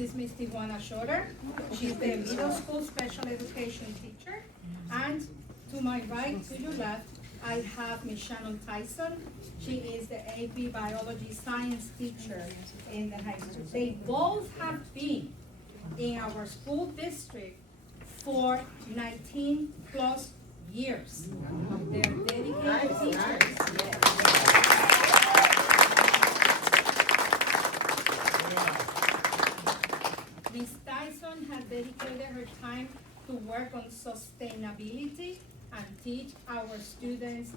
is Miss Tijuana Schroeder. She's the middle school special education teacher. And to my right, to your left, I have Miss Shannon Tyson. She is the AP Biology Science teacher in the high school. They both have been in our school district for 19 plus years. They're dedicated teachers. Ms. Tyson has dedicated her time to work on sustainability and teach our students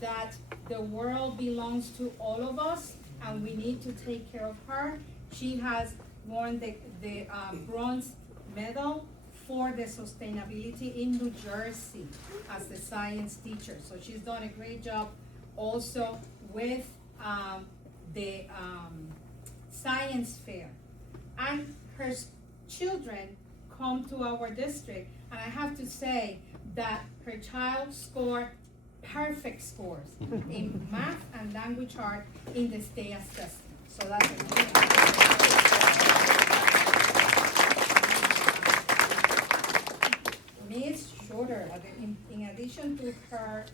that the world belongs to all of us and we need to take care of her. She has won the bronze medal for the sustainability in New Jersey as the science teacher. So she's done a great job also with the science fair. And her children come to our district, and I have to say that her child scored perfect scores in math and language art in the state assessment. So that's a great. Ms. Schroeder, in addition to her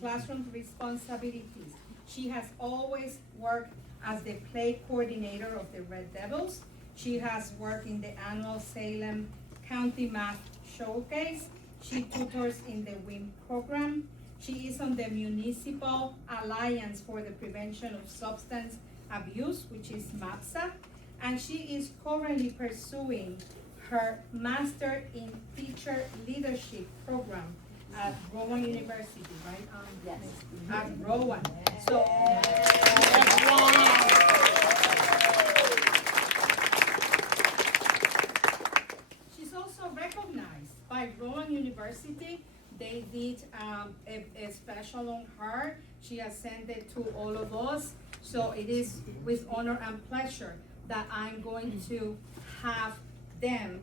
classroom responsibilities, she has always worked as the play coordinator of the Red Devils. She has worked in the annual Salem County Math Showcase. She tutors in the WIM program. She is on the Municipal Alliance for the Prevention of Substance Abuse, which is MAPSA, and she is currently pursuing her Master in Teacher Leadership program at Rowan University, right? Yes. At Rowan. So, she's also recognized by Rowan University. They did a special on her. She has sent it to all of us. So it is with honor and pleasure that I'm going to have them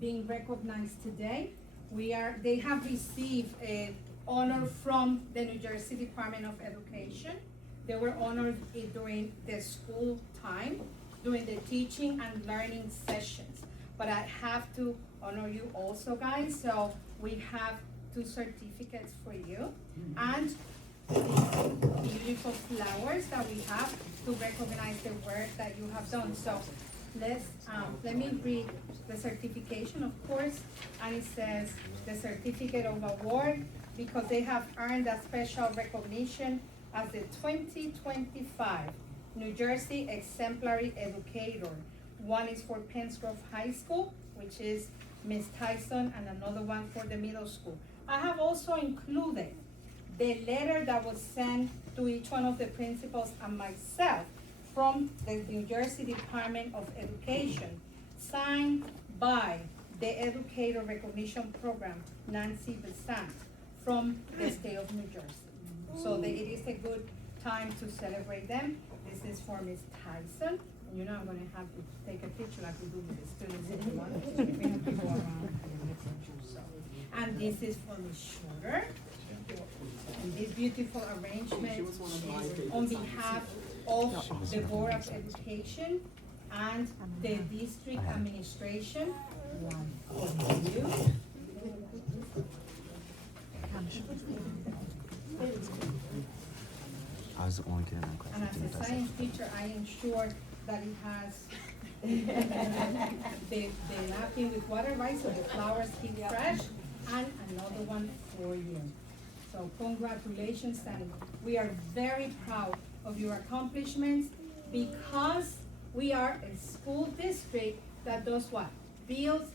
being recognized today. They have received an honor from the New Jersey Department of Education. They were honored during the school time, during the teaching and learning sessions. But I have to honor you also, guys. So we have 2 certificates for you and these beautiful flowers that we have to recognize the work that you have done. So let me read the certification, of course, and it says the certificate of award because they have earned a special recognition as the 2025 New Jersey Exemplary Educator. One is for Pensgrove High School, which is Ms. Tyson, and another one for the middle school. I have also included the letter that was sent to each one of the principals and myself from the New Jersey Department of Education, signed by the Educator Recognition Program, Nancy Besant, from the state of New Jersey. So it is a good time to celebrate them. This is for Ms. Tyson. You know, I'm gonna have to take a picture like we do with the students if you want. We have people around. So, and this is for Ms. Schroeder. And this beautiful arrangement is on behalf of the Board of Education and the district administration. One for you. I was the only kid in my class. And as a science teacher, I ensure that it has the napkin with water, right, so the flowers keep fresh, and another one for you. So congratulations, and we are very proud of your accomplishments because we are a school district that does what? Builds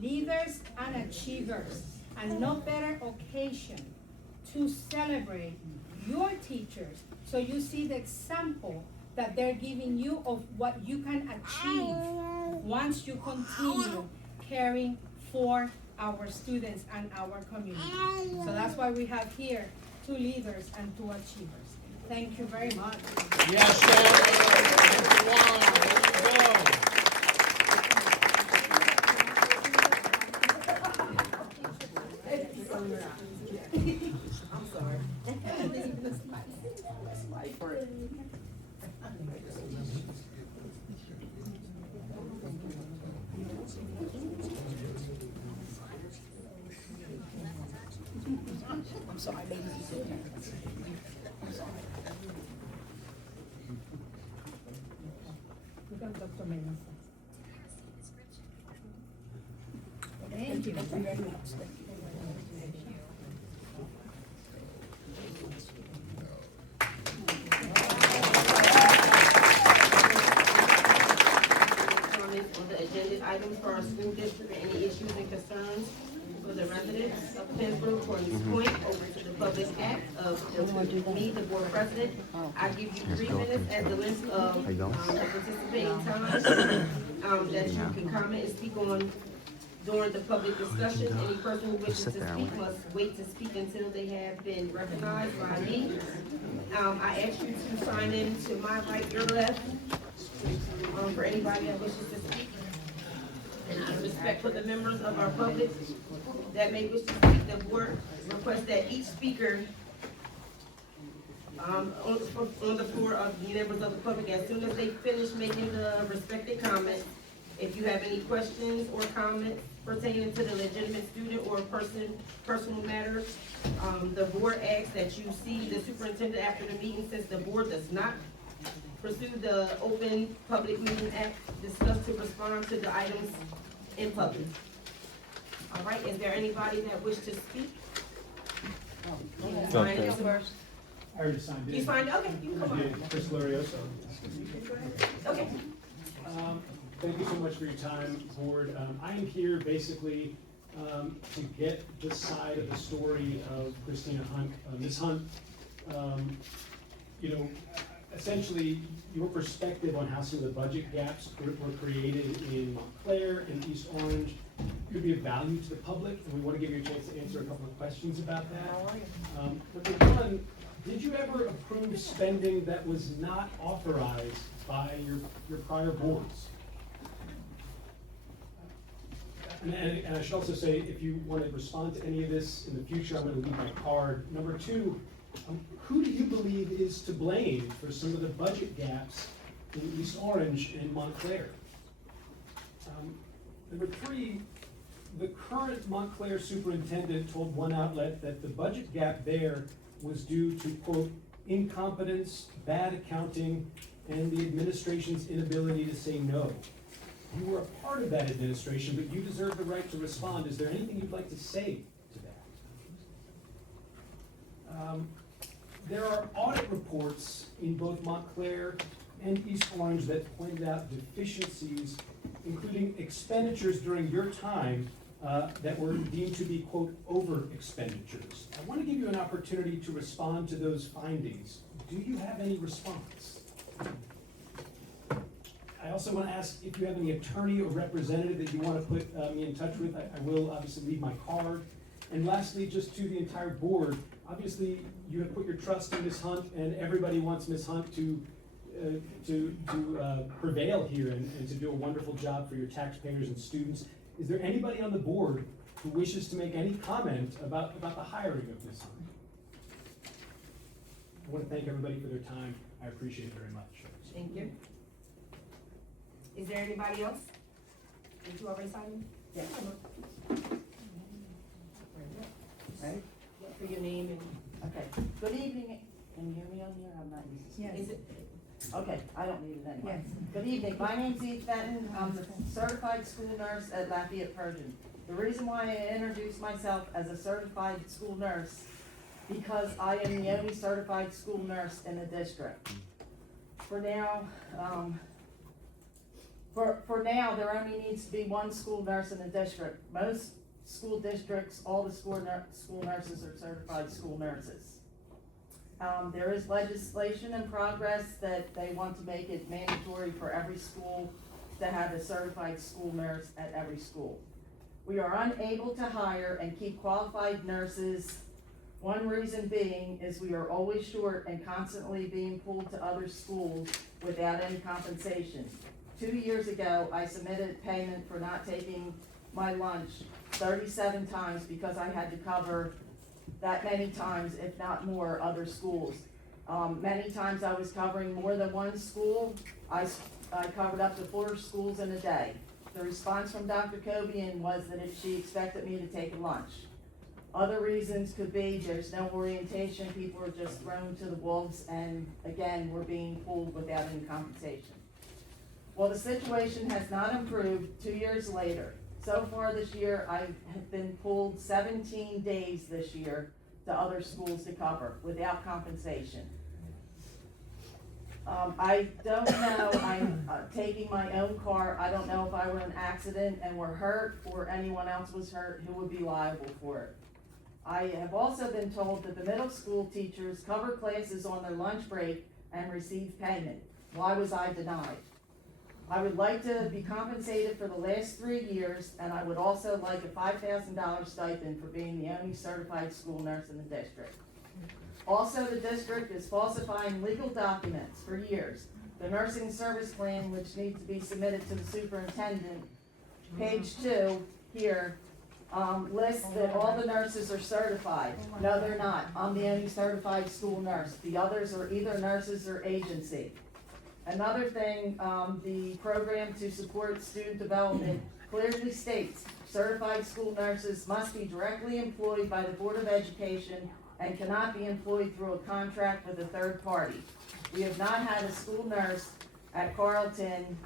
leaders and achievers, and no better occasion to celebrate your teachers so you see the example that they're giving you of what you can achieve once you continue caring for our students and our community. So that's why we have here 2 leaders and 2 achievers. Thank you very much. Yes, sir. Wow, let's go. Thank you. Comments on the agenda items for our school district, any issues and concerns for the residents of Pittsburgh for this point, over to the public act of me, the board president. I give you 3 minutes as the length of the participating time, that you can comment and speak on during the public discussion. Any person who wishes to speak must wait to speak until they have been recognized by me. I ask you to sign in to my right, your left, for anybody that wishes to speak. And out of respect for the members of our public that may wish to speak, the board requests that each speaker on the floor of the members of the public, as soon as they finish making the respected comments, if you have any questions or comments pertaining to the legitimate student or personal matter, the board asks that you see the superintendent after the meeting, since the board does not pursue the Open Public Meeting Act, discuss to respond to the items in public. All right, is there anybody that wish to speak? Sign in first. I already signed in. You signed, okay, you can come on. Chris Lorioso. Okay. Thank you so much for your time, board. I am here basically to get this side of the story of Christina Hunt. Ms. Hunt, essentially your perspective on how some of the budget gaps were created in Montclair and East Orange could be of value to the public, and we want to give you a chance to answer a couple of questions about that. But the one, did you ever approve spending that was not authorized by your prior boards? And I should also say, if you want to respond to any of this in the future, I'm going to leave my card. Number two, who do you believe is to blame for some of the budget gaps in East Orange and Montclair? Number three, the current Montclair superintendent told one outlet that the budget gap there was due to, quote, incompetence, bad accounting, and the administration's inability to say no. You were a part of that administration, but you deserve the right to respond. Is there anything you'd like to say to that? There are audit reports in both Montclair and East Orange that pointed out deficiencies, including expenditures during your time that were deemed to be, quote, over expenditures. I want to give you an opportunity to respond to those findings. Do you have any response? I also want to ask if you have any attorney or representative that you want to put me in touch with. I will obviously leave my card. And lastly, just to the entire board, obviously you have put your trust in Ms. Hunt, and everybody wants Ms. Hunt to prevail here and to do a wonderful job for your taxpayers and students. Is there anybody on the board who wishes to make any comment about the hiring of Ms. Hunt? I want to thank everybody for their time. I appreciate it very much. Thank you. Is there anybody else? Did you already sign in? Yeah. Ready? For your name and, Okay. Good evening. Can you hear me on here? I'm not used to. Yes. is it, Okay, I don't need it anyway. Yes. Good evening. My name's Eve Fenton. I'm the certified school nurse at Lafayette Pershing. The reason why I introduced myself as a certified school nurse, because I am the only certified school nurse in the district. For now, there only needs to be one school nurse in the district. Most school districts, all the school nurses are certified school nurses. There is legislation in progress that they want to make it mandatory for every school to have a certified school nurse at every school. We are unable to hire and keep qualified nurses. One reason being is we are always short and constantly being pulled to other schools without any compensation. 2 years ago, I submitted payment for not taking my lunch 37 times because I had to cover that many times, if not more, other schools. Many times I was covering more than one school. I covered up to 4 schools in a day. The response from Dr. Cobian was that she expected me to take a lunch. Other reasons could be there's no orientation, people are just thrown to the wolves, and again, we're being pulled without any compensation. Well, the situation has not improved 2 years later. So far this year, I have been pulled 17 days this year to other schools to cover without compensation. I don't know, I'm taking my own car, I don't know if I were in an accident and were hurt, or anyone else was hurt, who would be liable for it. I have also been told that the middle school teachers cover classes on their lunch break and receive payment. Why was I denied? I would like to be compensated for the last 3 years, and I would also like a $5,000 stipend for being the only certified school nurse in the district. Also, the district is falsifying legal documents for years. The nursing service plan, which needs to be submitted to the superintendent, page 2 here, lists that all the nurses are certified. No, they're not. I'm the only certified school nurse. The others are either nurses or agency. Another thing, the program to support student development clearly states certified school nurses must be directly employed by the Board of Education and cannot be employed through a contract with a third party. We have not had a school nurse at Carlton,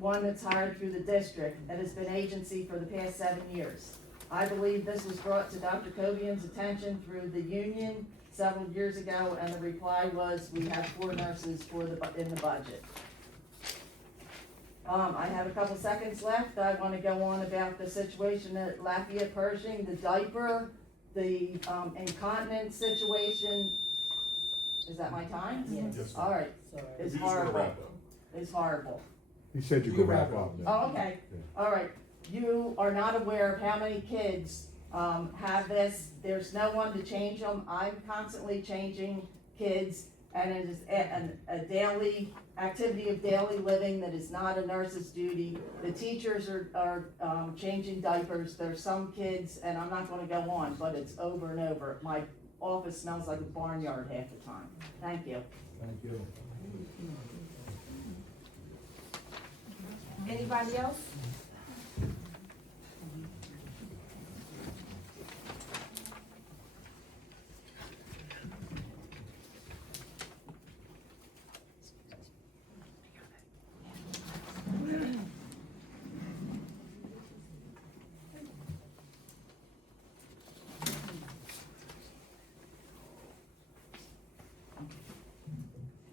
one that's hired through the district, that has been agency for the past 7 years. I believe this was brought to Dr. Cobian's attention through the union several years ago, and the reply was, we have 4 nurses in the budget. I have a couple seconds left. I wanna go on about the situation at Lafayette Pershing, the diaper, the incontinence situation. Is that my time? Yes. All right, it's horrible. It's horrible. He said you could wrap up. Oh, okay, all right. You are not aware of how many kids, have this. There's no one to change them. I'm constantly changing kids, and it is a daily activity of daily living that is not a nurse's duty. The teachers are changing diapers. There's some kids, and I'm not gonna go on, but it's over and over. My office smells like a barnyard half the time. Thank you. Thank you. Anybody else?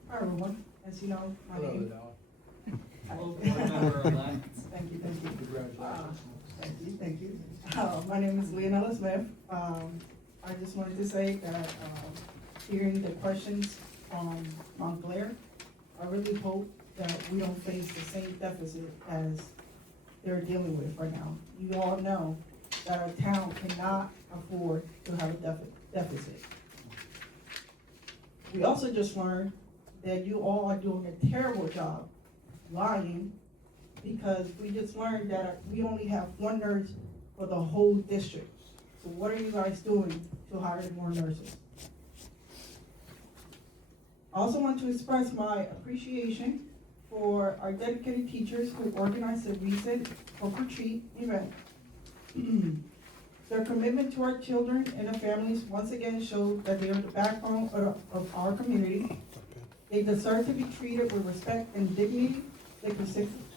Hi everyone, as you know, my name. Thank you. Thank you. My name is Leonella Smith. I just wanted to say that, hearing the questions on Montclair, I really hope that we don't face the same deficit as they're dealing with right now. You all know that our town cannot afford to have a deficit. We also just learned that you all are doing a terrible job lying, because we just learned that we only have 1 nurse for the whole district. So what are you guys doing to hire more nurses? I also want to express my appreciation for our dedicated teachers who organized the recent Hope Retreat event. Their commitment to our children and their families once again showed that they are the backbone of our community. They deserve to be treated with respect and dignity they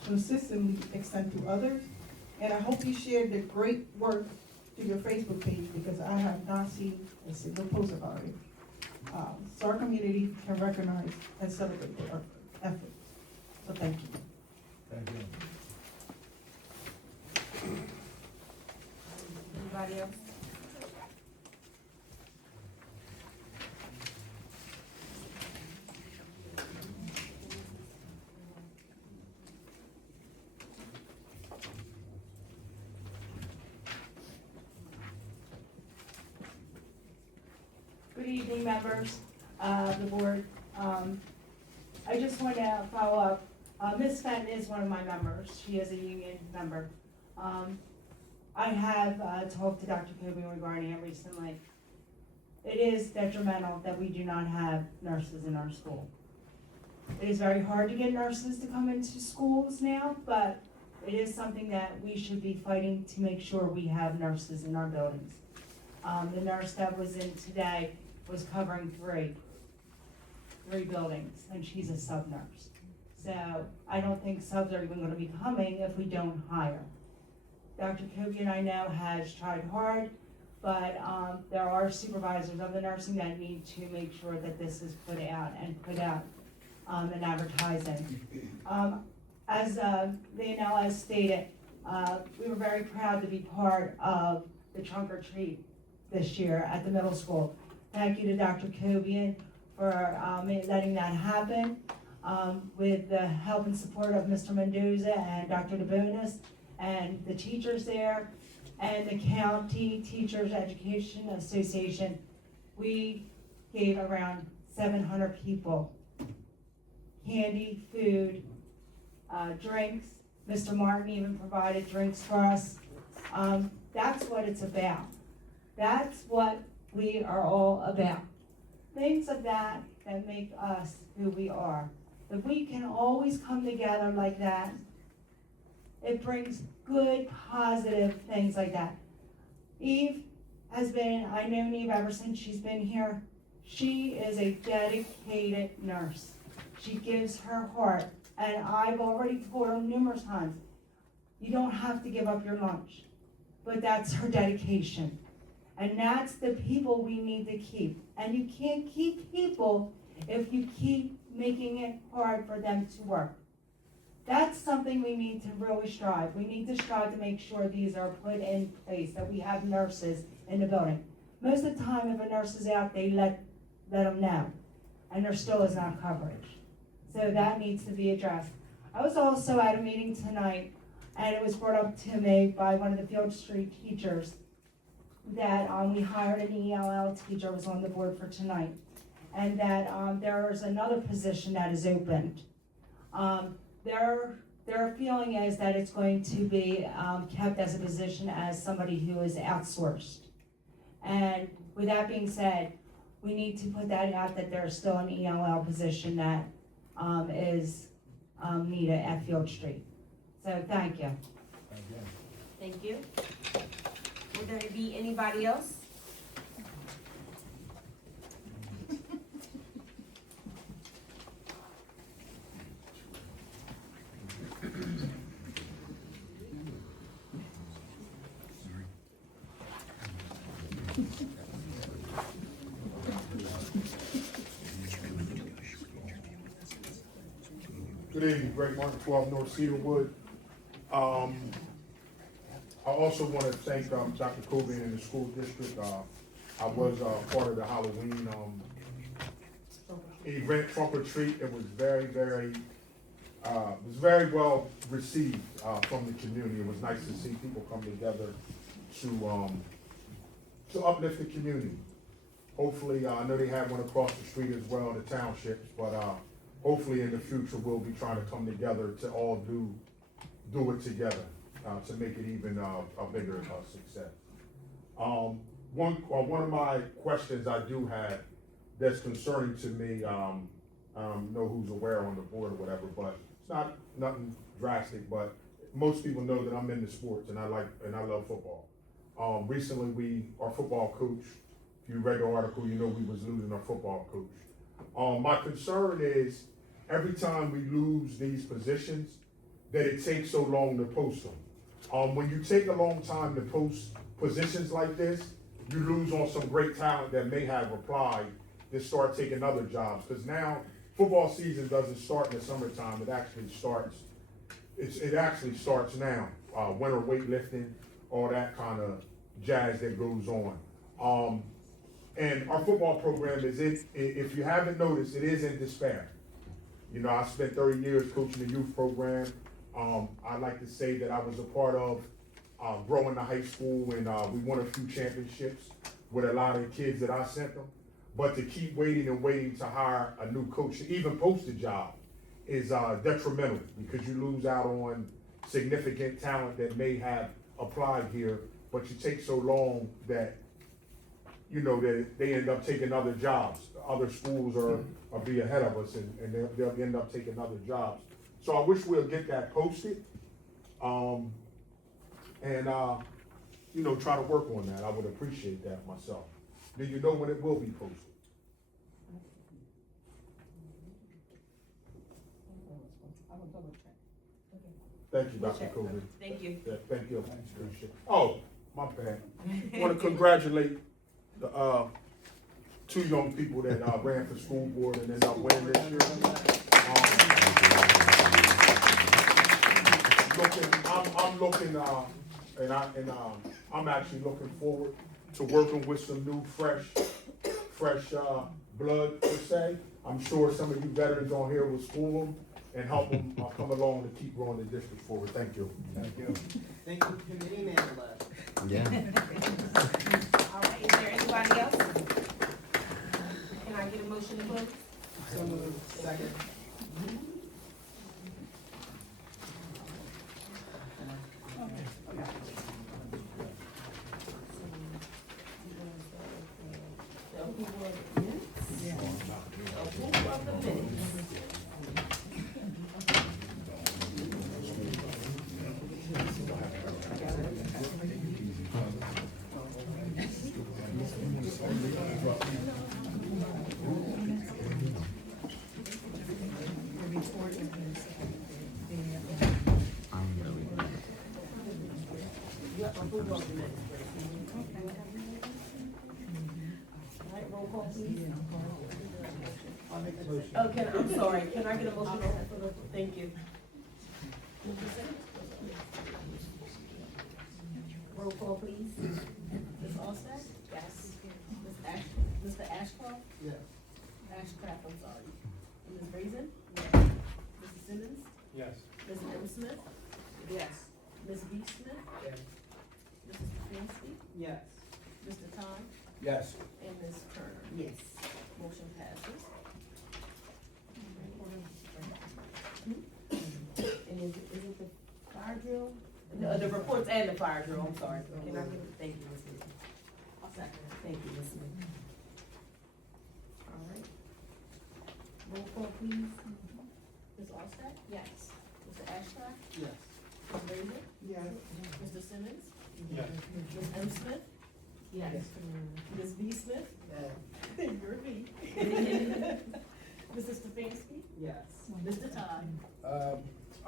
consistently extend to others. And I hope you share the great work to your Facebook page, because I have not seen a single post about it. So our community can recognize and celebrate their efforts. So thank you. Thank you. Anybody else? Good evening, members of the board. I just want to follow up. Ms. Fenton is one of my members. She is a union member. I have talked to Dr. Cobian regarding it recently. It is detrimental that we do not have nurses in our school. It is very hard to get nurses to come into schools now, but it is something that we should be fighting to make sure we have nurses in our buildings. The nurse that was in today was covering three buildings, and she's a sub nurse. So I don't think subs are even gonna be coming if we don't hire. Dr. Kogan, I know, has tried hard, but, there are supervisors of the nursing that need to make sure that this is put out in advertising. As, Leonel has stated, we were very proud to be part of the trunk or treat this year at the middle school. Thank you to Dr. Kogan for, letting that happen, with the help and support of Mr. Mendoza and Dr. DeBonis and the teachers there and the County Teachers Education Association. We gave around 700 people candy, food, drinks. Mr. Martin even provided drinks for us. That's what it's about. That's what we are all about. Things of that make us who we are. If we can always come together like that, it brings good, positive things like that. Eve has been, I know Eve ever since she's been here. She is a dedicated nurse. She gives her heart. And I've already told her numerous times, you don't have to give up your lunch. But that's her dedication. And that's the people we need to keep. And you can't keep people if you keep making it hard for them to work. That's something we need to really strive. We need to strive to make sure these are put in place, that we have nurses in the building. Most of the time, if a nurse is out, they let them know. And there still is not coverage. So that needs to be addressed. I was also at a meeting tonight, and it was brought up to me by one of the Field Street teachers that we hired an ELL teacher, was on the board for tonight, and that there is another position that is opened. Their feeling is that it's going to be kept as a position as somebody who is outsourced. And with that being said, we need to put that out, that there's still an ELL position that is needed at Field Street. So thank you. Thank you. Would there be anybody else? Good evening, Greg Martin, 12 North Cedarwood. I also want to thank Dr. Cobain and the school district. I was part of the Halloween event, trunk or treat. It was very well received from the community. It was nice to see people come together to uplift the community. Hopefully, I know they have one across the street as well, the townships, but hopefully in the future we'll be trying to come together to all do it together to make it even a bigger success. One of my questions I do have that's concerning to me, I don't know who's aware on the board or whatever, but it's not nothing drastic, but most people know that I'm into sports and I love football. Recently our football coach, if you read the article, you know we was losing our football coach. My concern is every time we lose these positions, that it takes so long to post them. When you take a long time to post positions like this, you lose on some great talent that may have applied to start taking other jobs. Because now football season doesn't start in the summertime; it actually starts. It actually starts now. Winter weightlifting, all that kind of jazz that goes on. And our football program is if you haven't noticed, it is in despair. You know, I spent 30 years coaching the youth program. I like to say that I was a part of growing the high school, and we won a few championships with a lot of the kids that I sent them. But to keep waiting to hire a new coach, to even post a job, is detrimental because you lose out on significant talent that may have applied here, but you take so long that you know, that they end up taking other jobs. Other schools are be ahead of us, and they'll end up taking other jobs. So I wish we'll get that posted, and you know, try to work on that. I would appreciate that myself. Do you know when it will be posted? Thank you, Dr. Cooley. Thank you. Yeah, thank you. Appreciate it. Oh, my bad. Want to congratulate the, two young people that, ran for school board and ended up winning this year. I'm looking, I'm actually looking forward to working with some new, fresh, blood per se. I'm sure some of you veterans on here will school them and help them, come along to keep growing the district forward. Thank you. Thank you. Thank you, committee member. Yeah. All right, is there anybody else? Can I get a motion to close? So moved. Second. Approval of the minutes. Yep, approval of the minutes. All right, roll call please. Oh, I'm sorry, can I get a motion for the, thank you. Roll call please. Ms. Alstott? Yes. Mr. Ashcroft? Yes. Ashcraft, I'm sorry. Ms. Brazen? Yes. Mrs. Simmons? Yes. Ms. M. Smith? Yes. Ms. B. Smith? Yes. Mrs. Stefanski? Yes. Mr. Todd? Yes. And Ms. Turner? Yes. Motion passes. And is it the fire drill? No, the reports and the fire drill, I'm sorry. Can I give it, thank you, Ms. Smith. I'll second. Thank you, Ms. Smith. All right. Roll call, please. Ms. Alstott? Yes. Mr. Ashcraft? Yes. Ms. Raymond? Yes. Mr. Simmons? Yes. Ms. M. Smith? Yes. Ms. B. Smith? Yes. You're B. Mrs. Stefanski? Yes. Mr. Todd?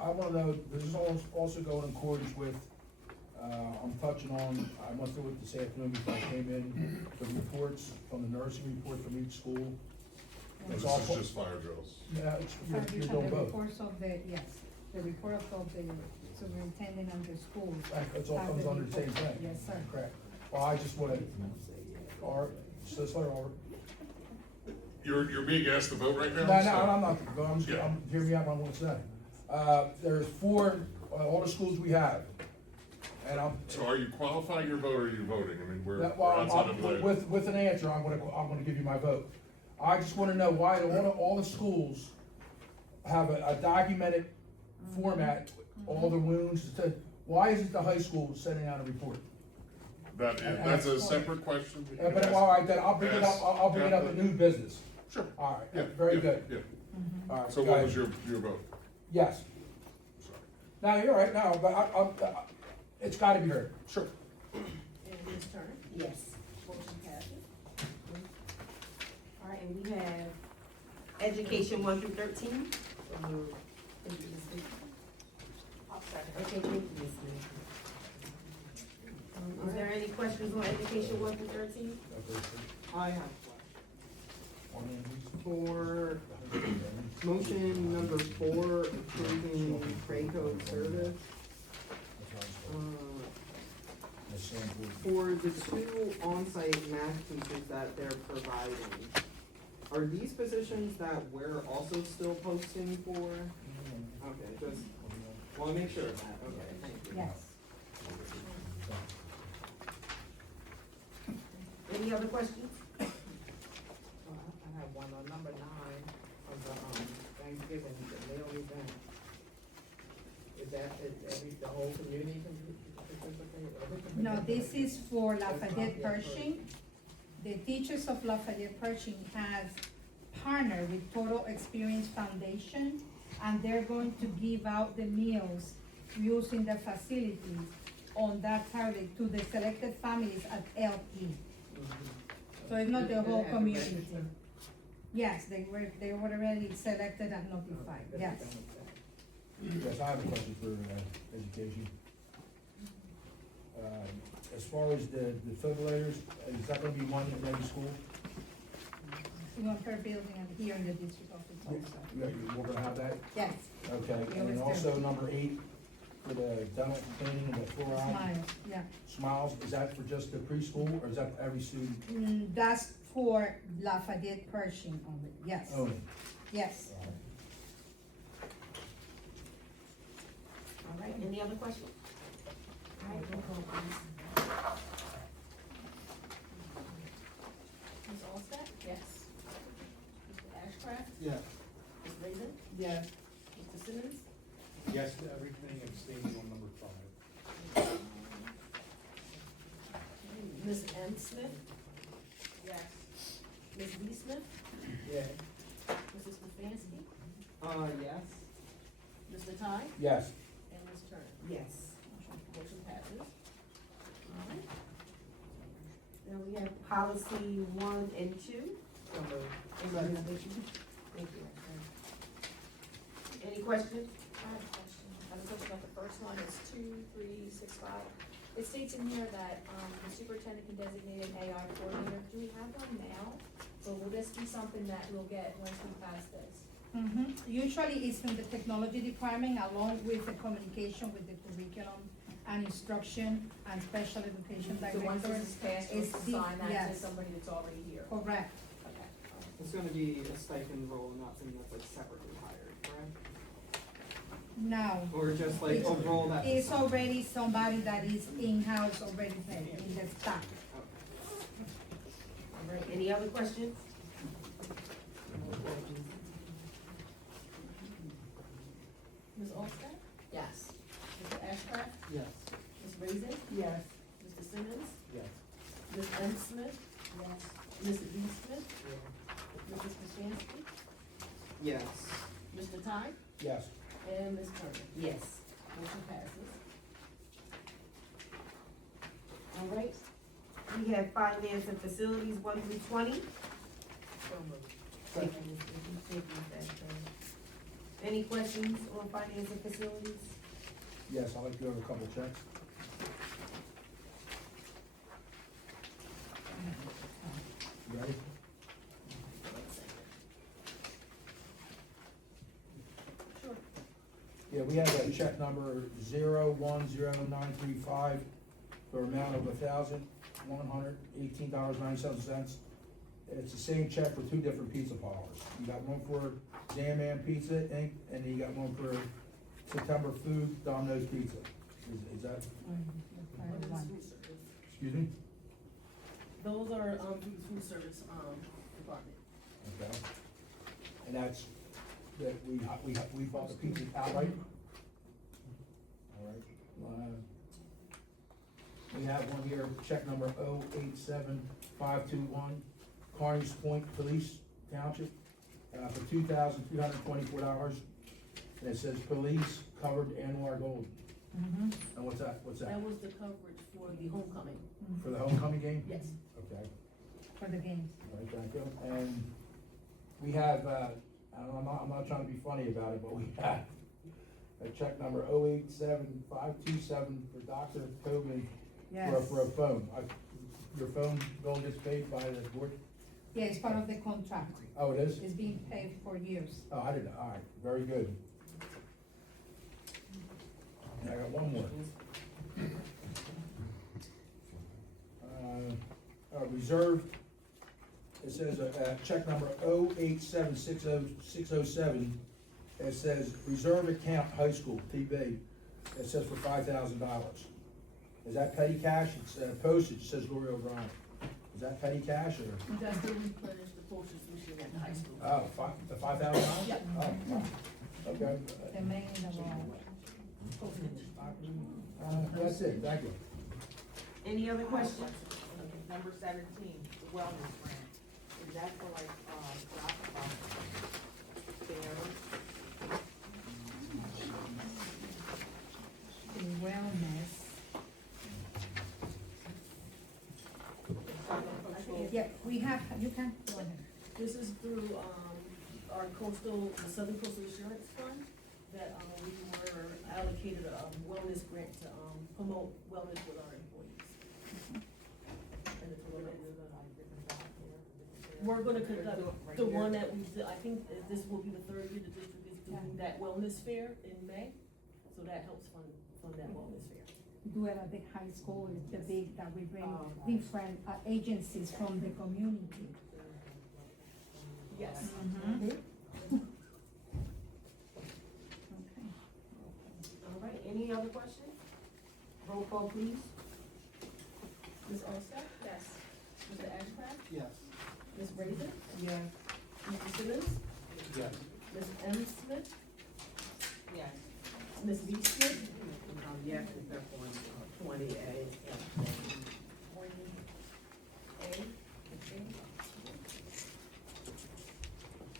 I wanna know, this is also going in accordance with, I'm touching on, I went through it this afternoon before I came in, the reports from the nursing report from each school. It's This all- is just fire drills. Yeah, you're These are doing the both. reports of the, yes, the report of the superintendent and the schools. It's all comes under the same thing. Yes, sir. Correct. Well, I just wanted, so sorry, You're being asked to vote right now? No, so- I'm not, but I'm, hear me out what I want to say. There's four, all the schools we have, and So are you qualifying your vote or are you voting? I mean, we're well, outside of the. with an answer, I'm gonna give you my vote. I just wanna know why all the schools have a documented format, all the wounds, why isn't the high school sending out a report? That's a separate question. that you But, asked. all right, then, I'll bring it up, Ask I'll bring it up Captain. to new business. Sure. All right, Yeah, very yeah, good. Yeah. All right, So go what ahead. was your vote? Yes. Sorry. No, you're right, no, but it's gotta be heard. Sure. And Ms. Turner? Yes. Motion passes. All right, and we have education 1 through 13. Thank you, Ms. Smith. Okay, thank you, Ms. Smith. Is there any questions on education 1 through 13? I have one. For motion number 4, approving trade code service, for the 2 on-site math teachers that they're providing, are these positions that we're also still posting for? Okay, just wanna make sure of that, okay, thank you. Yes. Any other questions? I have one on number 9 of the Thanksgiving, the meal event. Is the whole community can participate? No, this is for Lafayette Pershing. The teachers of Lafayette Pershing has partnered with Total Experience Foundation, and they're going to give out the meals using the facilities on that Saturday to the selected families at LE. So it's not the whole community. Yes, they were already selected and notified, yes. Yes, I have a question for, education. As far as the defibrillators, is that gonna be one in every school? We want per building and here in the district office also. We're gonna have that? Yes, Okay, We and then always do. also number 8, for the dental cleaning and the fluoride Smiles, yeah. smiles, is that for just the preschool, or is that for every student That's for Lafayette Pershing only, yes, only? yes. All right, any other questions? All right, roll call please. Ms. Olsted? Yes. Mr. Ashcraft? Yes. Ms. Raisik? Yes. Mr. Simmons? Yes to everything, abstaining on number 5. Ms. M. Smith? Yes. Ms. B. Smith? Yeah. Mrs. Stefanski? Yes. Mr. Ty? Yes. And Ms. Turner? Yes. Motion passes. All right. Now we have policy 1 and 2. So moved. Thank you. Any questions? I have a question. I have a question about the first one, it's 2365. It states in here that, the superintendent can designate an AI coordinator. Do we have one now? Or will this be something that we'll get once we pass this? Usually it's in the technology department along with the communication with the curriculum and instruction and special education So once this is directors. passed, we'll It's the- assign that to yes. somebody that's already here? Correct. Okay. It's gonna be a stipend role, not something that's like separately hired, correct? Now, Or just like a It's- role that. it's already somebody that is in-house already paid in the staff. All right, any other questions? Ms. Olsted? Yes. Mr. Ashcraft? Yes. Ms. Raisik? Yes. Mr. Simmons? Yes. Ms. M. Smith? Yes. Ms. B. Smith? Mrs. Stefanski? Yes. Mr. Ty? Yes. And Ms. Turner? Yes. Motion passes. All right. We have finance and facilities 1 through 20. So moved. Thank you, Ms. Vicky. Thank you, Ms. Ashburn. Any questions on finance and facilities? Yes, I'd like to go over a couple checks. You ready? Sure. Yeah, we have a check number 010935 for amount of $1,118.97. It's the same check for 2 different pizza parlors. You got one for Jam Man Pizza Inc., and then you got one for September Food Domino's Pizza. Is that, excuse me? Those are, food service, department. Okay. And that's, that we bought the pizza outright? All right. We have one here, check number 087521, Carnes Point Police Township, for $2,324. And it says police covered Anwar Gold. And what's that? That was the coverage for the homecoming. For the homecoming game? Yes. Okay. For the games. All right, thank you. And we have, I'm not trying to be funny about it, but we have a check number 087527 for Dr. Tobin Yes. for a phone. Your phone bill gets paid by the board? Yeah, it's part of the contract. Oh, it is? It's being paid for years. Oh, I didn't know. All right, very good. And I got one more. Reserve, it says, check number 08760607. It says reserve account high school, TB. It says for $5,000. Is that petty cash? It's postage, it says Lori O'Brien. Is that petty cash or? That's to replenish the postage machine at the high school. Oh, the $5,000? Yeah. Oh, wow. Okay. The main in the wall. That's it, thank you. Any other questions? Okay, number 17, the wellness grant, is that for like, fairs? The wellness. Yeah, we have, you can, go ahead. This is through, our coastal, the Southern Coastal Insurance Fund. that, we were allocated a wellness grant to, promote wellness with our employees. And it's a little bit- We're gonna conduct the one that we, I think this will be the third year the district is doing that wellness fair in May, so that helps fund that wellness fair. We do it at the high school, it's the big, that we bring different agencies from the community. Yes. Okay. All right, any other questions? Roll call, please. Ms. Olstad? Yes. Mr. Ashcraft? Yes. Ms. Raising? Yes. Mr. Simmons? Yes. Ms. M. Smith? Yes. Ms. V. Smith? Yes, except for 20A.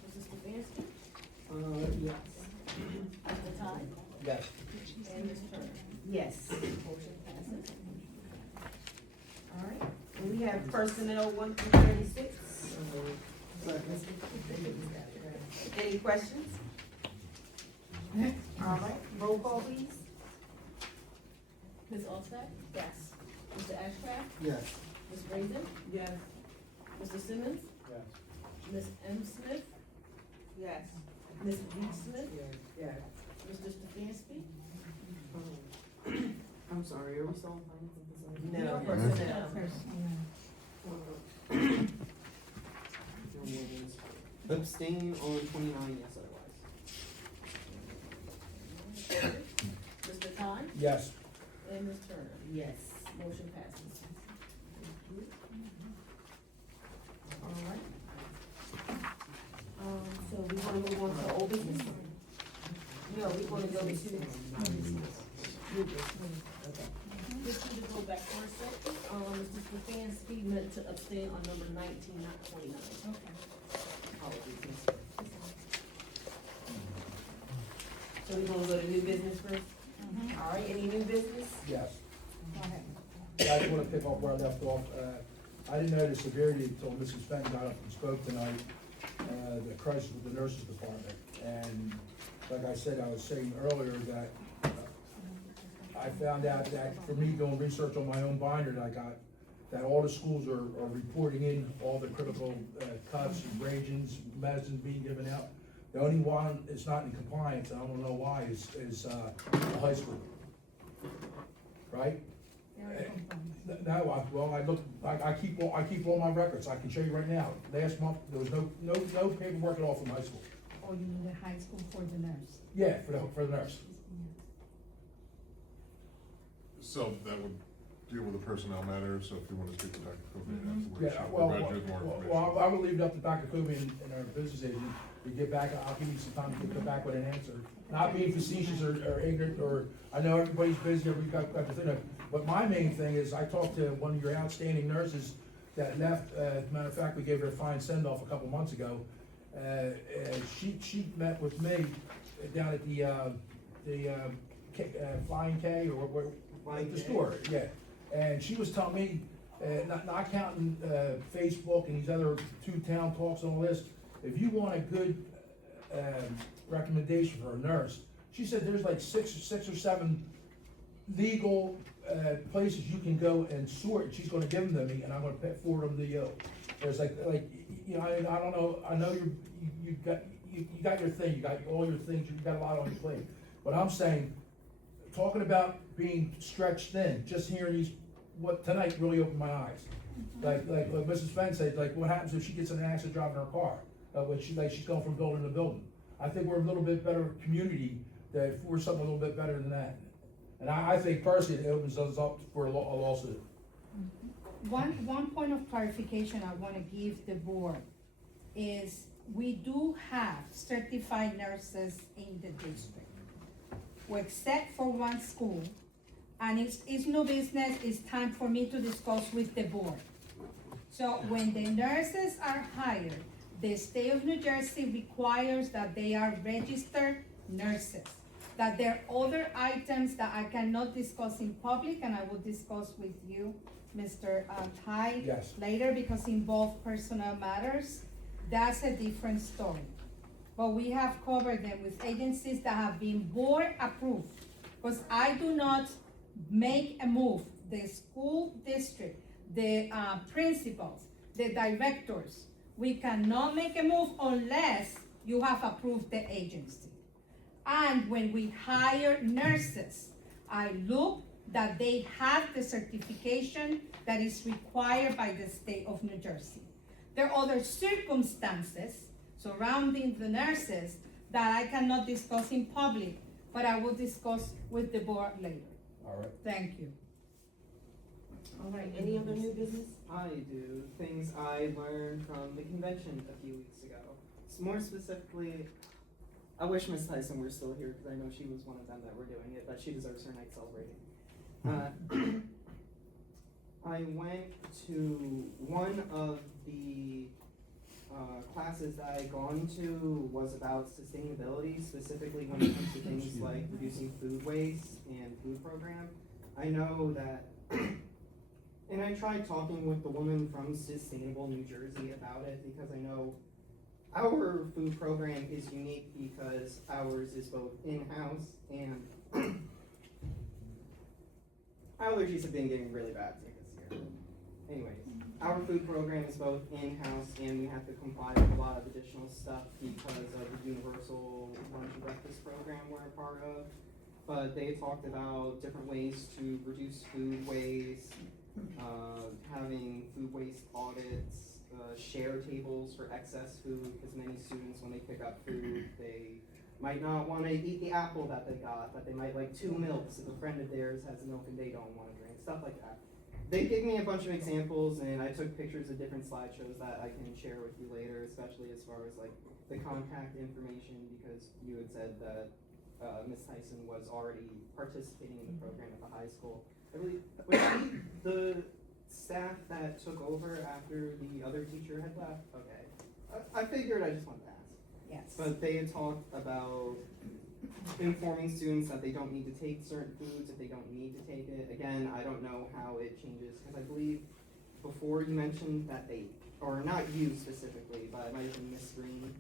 Mrs. Stefanski? Yes. Mr. Todd? Yes. And Ms. Turner? Yes. Motion passes. All right, and we have personnel 1 through 36. Any questions? All right, roll call, please. Ms. Olstad? Yes. Mr. Ashcraft? Yes. Ms. Raising? Yes. Mr. Simmons? Yes. Ms. M. Smith? Yes. Ms. V. Smith? Yes. Mr. Stefanski? I'm sorry, are we still on finance and facilities? No, personnel. Abstain on 29, yes otherwise. Mr. Todd? Yes. And Ms. Turner? Yes. Motion passes. All right. So we wanna move on to old business? No, we wanna go to new business. Just need to go back for a second. Mr. Stefanski meant to abstain on number 19, not 29. Okay. Apologies. So we gonna go to new business first? All right, any new business? Yes. Go ahead. I just wanna pick up where I left off. I didn't know the severity until Mrs. Fenton got up and spoke tonight, the crisis with the nurses department. And like I said, I was saying earlier that I found out that for me doing research on my own binder that I got, that all the schools are reporting in all the critical cuts, regions, medicines being given out. The only one that's not in compliance, and I don't know why, is the high school. Right? No, well, I look, I keep all my records, I can show you right now. Last month, there was no paperwork at all from high school. Or you need a high school for the nurse. Yeah, for the nurse. So that would deal with the personnel matter, so if you want to speak to Dr. Cobain afterwards, Yeah, she'll well, provide you with more information. well, I will leave it up to Dr. Kobe and our business agent to get back, I'll give you some time to get back with an answer. Not being facetious or ignorant, or, I know everybody's busy, everybody's got the thing, but my main thing is, I talked to one of your outstanding nurses that left, as a matter of fact, we gave her a fine send-off a couple months ago. She met with me down at the Flying K, or where, at the store, yeah. And she was telling me, not counting Facebook and these other two town talks and all this, if you want a good recommendation for a nurse, she said there's like six or seven legal places you can go and sort. She's gonna give them to me, and I'm gonna forward them to you. There's like you know, I don't know. I know you got your thing. You got all your things. You got a lot on your plate. But I'm saying, talking about being stretched thin, just hearing these, what tonight really opened my eyes. Like Mrs. Fenn said, like what happens if she gets in an accident driving her car? When she's going from building to building. I think we're a little bit better community that we're something a little bit better than that. And I think personally it opens us up for a lawsuit. One point of clarification I wanna give the board is we do have certified nurses in the district. Well, except for one school, and it's no business, it's time for me to discuss with the board. So when the nurses are hired, the state of New Jersey requires that they are registered nurses. That there are other items that I cannot discuss in public, and I will discuss with you, Mr. Ty, Yes. later, because involve personnel matters. That's a different story. but we have covered them with agencies that have been board approved. Because I do not make a move, the school district, the principals, the directors, we cannot make a move unless you have approved the agency. And when we hire nurses, I look that they have the certification that is required by the state of New Jersey. There are other circumstances surrounding the nurses that I cannot discuss in public, but I will discuss with the board later. All right. Thank you. All right, any other new business? I do things I learned from the convention a few weeks ago. More specifically, I wish Miss Tyson were still here because I know she was one of them that were doing it, but she deserves her night celebrating. I went to one of the classes that I gone to was about sustainability, specifically when it comes to things like reducing food waste and food program. I know that, and I tried talking with the woman from Sustainable New Jersey about it because I know our food program is unique because ours is both in-house and allergies have been getting really bad this year. Anyways, our food program is both in-house and we have to comply with a lot of additional stuff because of the universal lunch and breakfast program we're a part of. But they talked about different ways to reduce food waste, having food waste audits, share tables for excess food, because many students, when they pick up food, they might not want to eat the apple that they got, but they might like 2 milks if a friend of theirs has milk and they don't want to drink, stuff like that. They gave me a bunch of examples, and I took pictures of different slideshows that I can share with you later, especially as far as like the contact information, because you had said that Ms. Tyson was already participating in the program at the high school. I believe, was she the staff that took over after the other teacher had left? Okay. I figured, I just wanted to ask. Yes. But they had talked about informing students that they don't need to take certain foods if they don't need to take it. Again, I don't know how it changes, because I believe before you mentioned that they, or not you specifically, but it might have been Miss Green,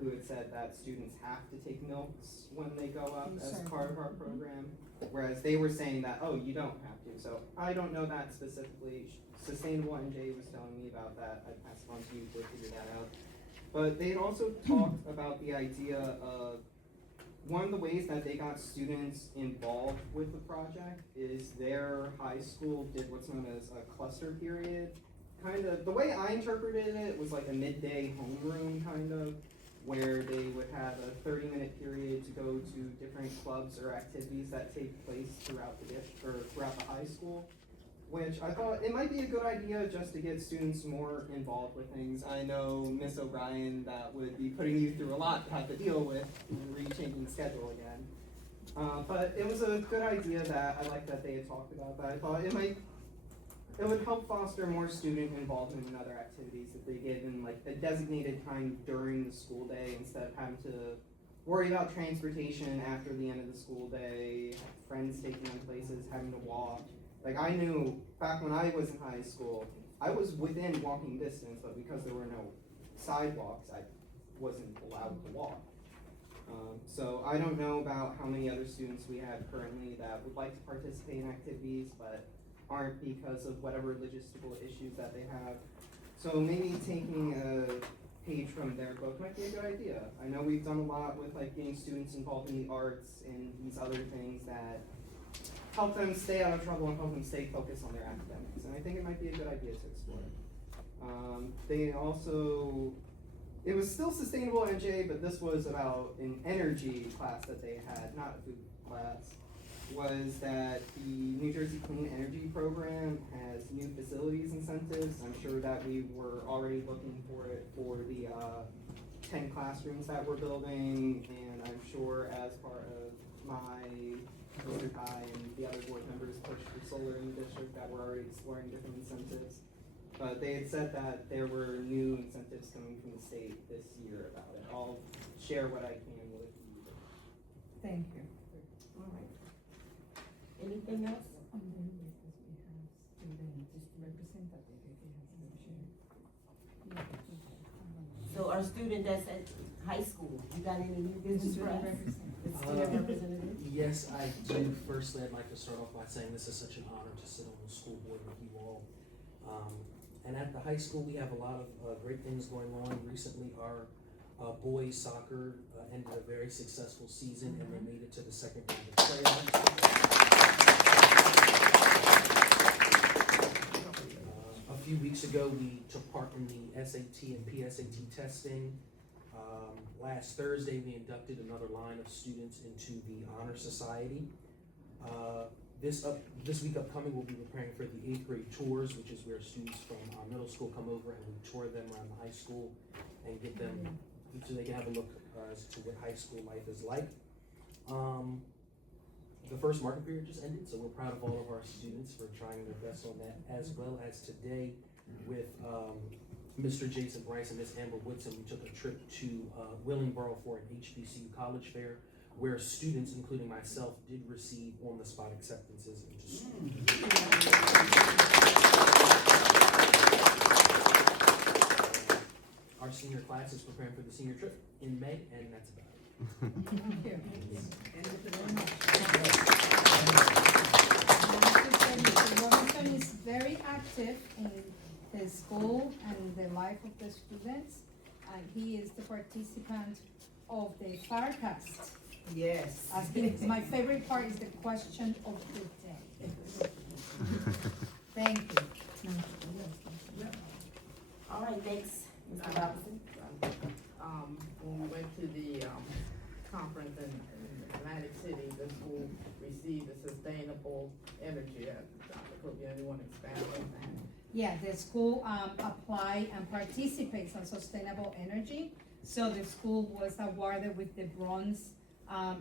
who had said that students have to take milks when they go up as part of our program, whereas they were saying that, oh, you don't have to. So I don't know that specifically. Sustainable NJ was telling me about that. I passed on to you to figure that out. But they had also talked about the idea of one of the ways that they got students involved with the project is their high school did what's known as a cluster period. Kind of, the way I interpreted it was like a midday homeroom kind of, where they would have a 30-minute period to go to different clubs or activities that take place throughout the district or throughout the high school, which I thought it might be a good idea just to get students more involved with things. I know Miss O'Brien, that would be putting you through a lot to have to deal with re-changing schedule again. But it was a good idea that I like that they had talked about that. I thought it would help foster more student involvement in other activities if they give in like a designated time during the school day instead of having to worry about transportation after the end of the school day, friends taking them places, having to walk. Like I knew back when I was in high school, I was within walking distance, but because there were no sidewalks, I wasn't allowed to walk. So I don't know about how many other students we have currently that would like to participate in activities, but aren't because of whatever logistical issues that they have. So maybe taking a page from their book might be a good idea. I know we've done a lot with like getting students involved in the arts and these other things that help them stay out of trouble and help them stay focused on their academics. And I think it might be a good idea to explore. They also, it was still Sustainable NJ, but this was about an energy class that they had, not a food class, was that the New Jersey Clean Energy Program has new facilities incentives. I'm sure that we were already looking for it for the 10 classrooms that we're building, and I'm sure as part of my Mr. Kai and the other board members push for solar in the district that we're already exploring different incentives. But they had said that there were new incentives coming from the state this year about it. I'll share what I can with you. Thank you. All right. Anything else? So our student that's at high school, you got any new business for us? The student representative? Yes, I do. Firstly, I'd like to start off by saying this is such an honor to sit on the school board with you all. And at the high school, we have a lot of great things going on. Recently, our boys soccer ended a very successful season, and they made it to the second round of playoffs. A few weeks ago, we took part in the SAT and PSAT testing. Last Thursday, we inducted another line of students into the Honor Society. This week upcoming, we'll be preparing for the 8th grade tours, which is where students from our middle school come over and we tour them around the high school and get them so they can have a look as to what high school life is like. The first market period just ended, so we're proud of all of our students for trying their best on that, as well as today with Mr. Jason Bryce and Miss Amber Woodson. We took a trip to Willingboro for an HBCU college fair, where students, including myself, did receive on-the-spot acceptances into school. Our senior class is preparing for the senior trip in May, and that's about it. Thank you. Mr. Robinson is very active in the school and the life of the students, and he is the participant of the Firecast. Yes. My favorite part is the question of the day. Thank you. All right, next, Mr. Robinson. When we went to the, conference in Atlantic City, the school received a sustainable energy. Dr. Cobian, you want to expand on that? Yeah, the school apply and participates on sustainable energy. So the school was awarded with the bronze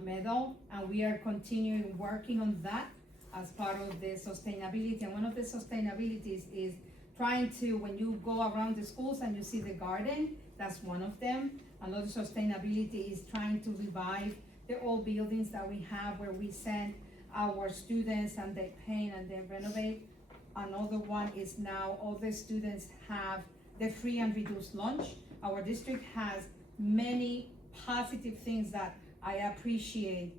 medal, and we are continuing working on that as part of the sustainability. And one of the sustainabilities is trying to, when you go around the schools and you see the garden, that's one of them. Another sustainability is trying to revive the old buildings that we have where we send our students and they paint and they renovate. Another one is now all the students have the free and reduced lunch. Our district has many positive things that I appreciate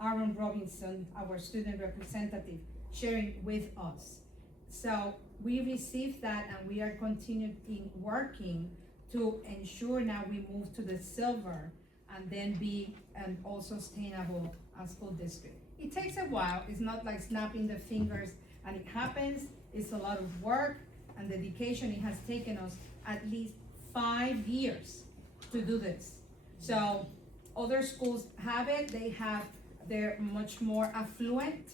Aaron Robinson, our student representative, sharing with us. So we received that and we are continuing working to ensure now we move to the silver and then be an also sustainable school district. It takes a while. It's not like snapping the fingers and it happens. It's a lot of work and dedication. It has taken us at least 5 years to do this. So other schools have it. They're much more affluent.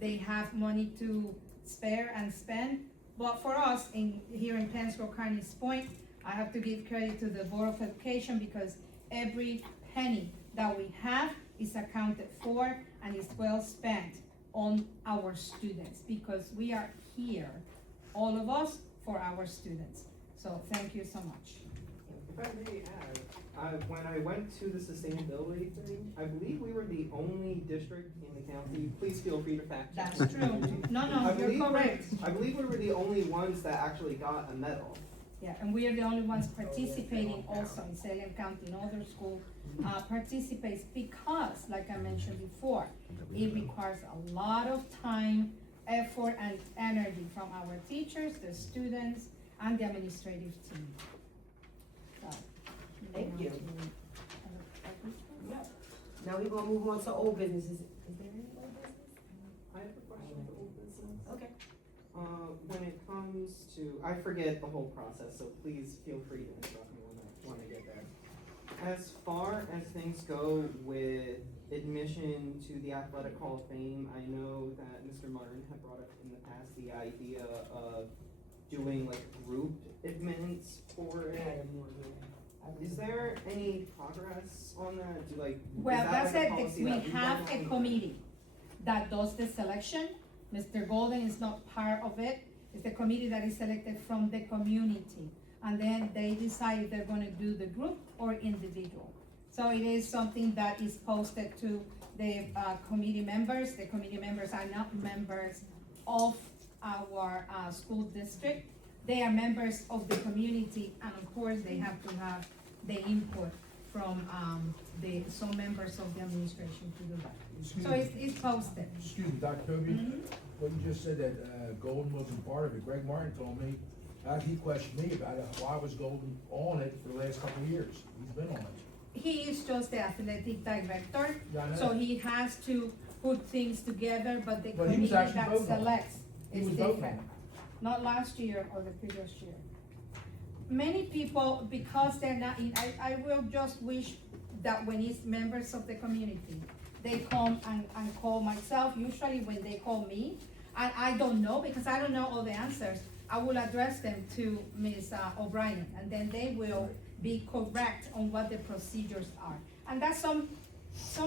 They have money to spare and spend. But for us here in Pennsville, Carneys Point, I have to give credit to the Board of Education because every penny that we have is accounted for and is well spent on our students because we are here, all of us, for our students. So thank you so much. If I may add, when I went to the sustainability thing, I believe we were the only district in the county. Please feel free to fact check. That's true. No, you're correct. I believe we were the only ones that actually got a medal. Yeah, and we are the only ones participating also in Salem County. In other schools participates because, like I mentioned before, it requires a lot of time, effort, and energy from our teachers, the students, and the administrative team. So, Thank you. Now we're gonna move on to old businesses. Is there any old business? I have a question for old business. Okay. When it comes to, I forget the whole process, so please feel free to interrupt me when I get there. As far as things go with admission to the Athletic Hall of Fame, I know that Mr. Martin had brought up in the past the idea of doing like grouped admittance for it. Is there any progress on that? well, is that's like a it. policy We that have want a on? committee that does the selection. Mr. Golden is not part of it. It's the committee that is selected from the community. And then they decide if they're gonna do the group or individual. So it is something that is posted to the committee members. The committee members are not members of our school district. They are members of the community, and of course, they have to have the input some members of the administration to do that. Excuse So me. it's posted. Excuse me, Dr. Toby, what you just said that, Golden wasn't part of it, Greg Martin told me, he questioned me about it, why was Golden on it for the last couple of years? He's been on it. He is just the athletic director, Yeah, I know. so he has to put things together, but the But he was committee actually that voting on it. selects He is was voting different. on it. Not last year or the previous year. Many people, because they're not, I will just wish that when it's members of the community, they come and call myself, usually when they call me, and I don't know, because I don't know all the answers, I will address them to Ms. O'Brien, and then they will be correct on what the procedures are. And that's some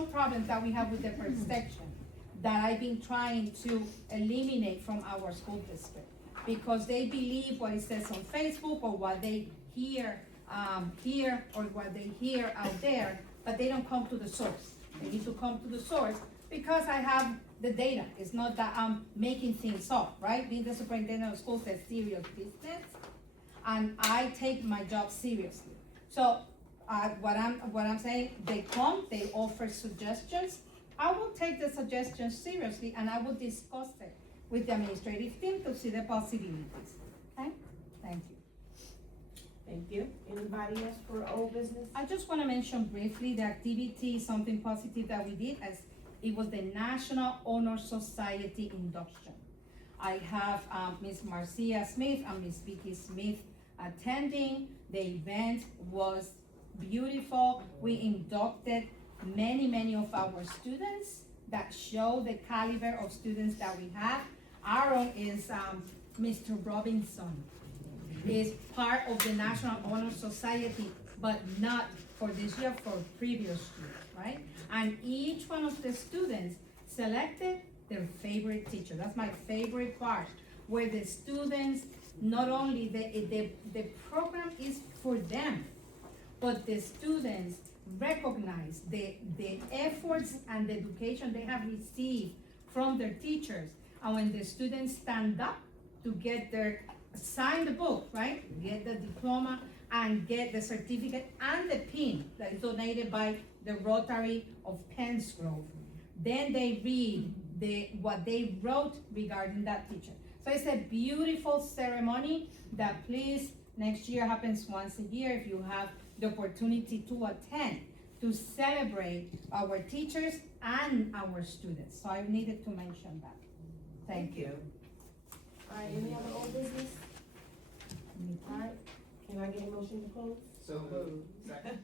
problems that we have with the perception that I've been trying to eliminate from our school district. Because they believe what it says on Facebook or what they hear here or what they hear out there, but they don't come to the source. They need to come to the source because I have the data. It's not that I'm making things up, right? Being the superintendent of schools is serious business, and I take my job seriously. So what I'm saying, they come, they offer suggestions. I will take the suggestions seriously, and I will discuss it with the administrative team to see the possibilities. Okay? Thank you. Thank you. Anybody else for old business? I just want to mention briefly the activity, something positive that we did, as it was the National Honor Society induction. I have Ms. Marcia Smith and Ms. Vicky Smith attending. The event was beautiful. We inducted many of our students that show the caliber of students that we have. Aaron is Mr. Robinson. Is part of the National Honor Society, but not for this year, for previous year, right? And each one of the students selected their favorite teacher. That's my favorite part, where the students, not only the program is for them, but the students recognize the efforts and the education they have received from their teachers. And when the students stand up to get sign the book, right? Get the diploma and get the certificate and the pin that is donated by the Rotary of Pensgrove. Then they read what they wrote regarding that teacher. So it's a beautiful ceremony that, please, next year happens once a year if you have the opportunity to attend, to celebrate our teachers and our students. So I needed to mention that. Thank you. All right, any other old business? All right, can I get a motion to close? So moved. Second.